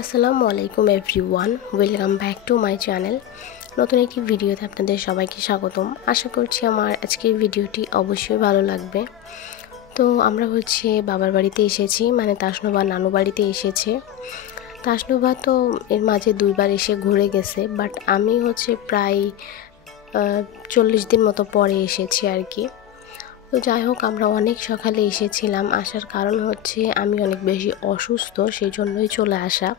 আসসালামু আলাইকুম everyone, welcome back to my channel. নতুন একটি ভিডিওতে আপনাদের সবাইকে স্বাগতম। আশা করছি আমার আজকের ভিডিওটি অবশ্যই ভালো লাগবে। তো আমরা বাবার বাড়িতে এসেছি, মানে তাসনুবা নানু বাড়িতে এসেছে। তাসনুবা তো এর মাঝে দুইবার এসে ঘুরে গেছে, বাট আমি প্রায় 40 দিন মতো পরে এসেছি আর কি। তো যাই হোক, আমরা অনেক সকালে এসেছিলাম। আসার কারণ আমি অনেক বেশি অসুস্থ, সেই জন্যই চলে আসা।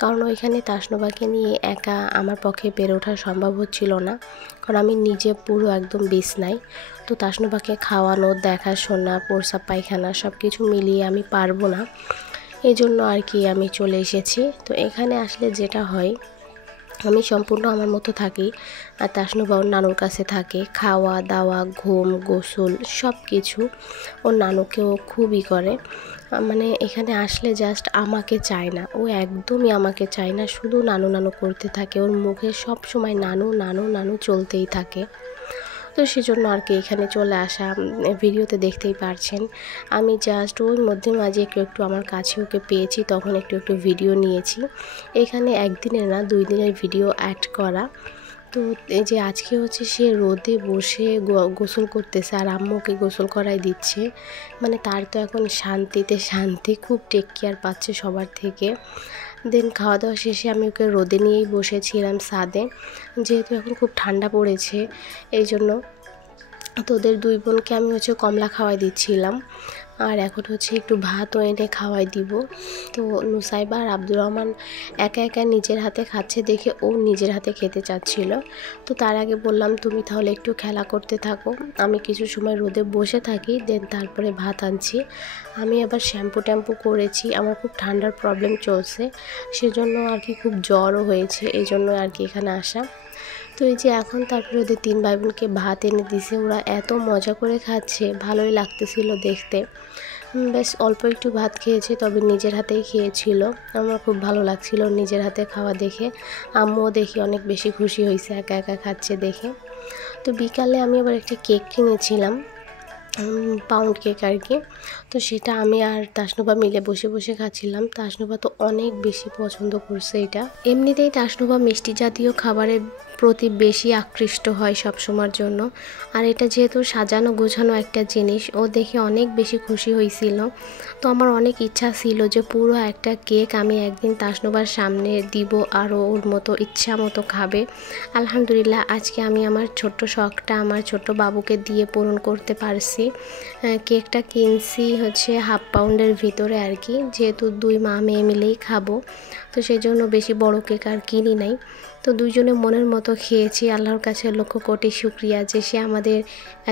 কারণ ওইখানে তাসনুবাকে নিয়ে একা আমার পক্ষে বের ওঠা সম্ভব হচ্ছিল না, কারণ আমি নিজে পুরো একদম বিছনায়। তো তাসনুবাকে খাওয়ানো, দেখাশোনা, প্রস্রাব পায়খানা সব কিছু মিলিয়ে আমি পারবো না, এই জন্য আর কি আমি চলে এসেছি। তো এখানে আসলে যেটা হয়, আমি সম্পূর্ণ আমার মতো থাকি, আর তাসনুবা ওর নানুর কাছে থাকে। খাওয়া দাওয়া, ঘুম, গোসল সব কিছু ওর নানুকেও খুবই করে। মানে এখানে আসলে জাস্ট আমাকে চায় না, ও একদমই আমাকে চায় না, শুধু নানু নানু করতে থাকে। ওর মুখে সব সময় নানু নানু নানু চলতেই থাকে। তো সেজন্য আর কি এখানে চলে আসা। ভিডিওতে দেখতেই পারছেন, আমি জাস্ট ওই মধ্যে মাঝে একটু আমার কাছে ওকে পেয়েছি, তখন একটু ভিডিও নিয়েছি। এখানে একদিনের না 2 দিনের ভিডিও অ্যাড করা। তো এই যে আজকে সে রোদে বসে গোসল করতেছে, আর আম্মুকে গোসল করাই দিচ্ছে। মানে তার তো এখন শান্তিতে শান্তি, খুব টেক কেয়ার পাচ্ছে সবার থেকে। দেন খাওয়া দাওয়া শেষে আমি ওকে রোদে নিয়েই বসেছিলাম ছাদে, যেহেতু এখন খুব ঠান্ডা পড়েছে, এই জন্য। তো ওদের 2 বোনকে আমি কমলা খাওয়াই দিচ্ছিলাম, আর এখন একটু ভাতও এনে খাওয়াই দিব। তো নুসাইবা আর আব্দুর রহমান একা একা নিজের হাতে খাচ্ছে দেখে ও নিজের হাতে খেতে চাচ্ছিল। তো তার আগে বললাম, তুমি তাহলে একটু খেলা করতে থাকো, আমি কিছু সময় রোদে বসে থাকি, দেন তারপরে ভাত আনছি। আমি আবার শ্যাম্পু করেছি, আমার খুব ঠান্ডার প্রবলেম চলছে, সেজন্য আর কি খুব জ্বরও হয়েছে, এই জন্য আর কি এখানে আসা। তো এই যে এখন তারপরে ওদের 3 ভাই বোনকে ভাত এনে দিছে, ওরা এত মজা করে খাচ্ছে, ভালোই লাগতেছিল দেখতে। বেশ অল্প একটু ভাত খেয়েছে, তবে নিজের হাতেই খেয়েছিল। আমার খুব ভালো লাগছিল নিজের হাতে খাওয়া দেখে। আম্মুও দেখি অনেক বেশি খুশি হয়েছে একা একা খাচ্ছে দেখে। তো বিকালে আমি আবার একটা কেক কিনেছিলাম, পাউন্ড কেক আর কি। তো সেটা আমি আর তাসনুবা মিলে বসে বসে খাচ্ছিলাম। তাসনুবা তো অনেক বেশি পছন্দ করছে এটা। এমনিতেই তাসনুবা মিষ্টি জাতীয় খাবারের প্রতি বেশি আকৃষ্ট হয় সব সময়ের জন্য, আর এটা যেহেতু সাজানো গোছানো একটা জিনিস, ও দেখে অনেক বেশি খুশি হয়েছিল। তো আমার অনেক ইচ্ছা ছিল যে পুরো একটা কেক আমি একদিন তাসনুবার সামনে দিব, আর ওর মতো ইচ্ছা মতো খাবে। আলহামদুলিল্লাহ, আজকে আমি আমার ছোট্ট শখটা আমার ছোট্ট বাবুকে দিয়ে পূরণ করতে পারছি। কেকটা কিনছি 1/2 পাউন্ডের ভিতরে আর কি, যেহেতু 2 মা মেয়ে মিলেই খাবো, তো সেই জন্য বেশি বড় কেক আর কিনি নাই। তো দুইজনে মনের মতো খেয়েছি। আল্লাহর কাছে লক্ষ কোটি শুকরিয়া যে সে আমাদের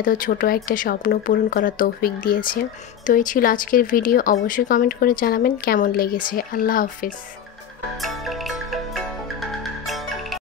এত ছোট একটা স্বপ্ন পূরণ করার তৌফিক দিয়েছে। তো এই ছিল আজকের ভিডিও। অবশ্যই কমেন্ট করে জানাবেন কেমন লেগেছে। আল্লাহ হাফিজ।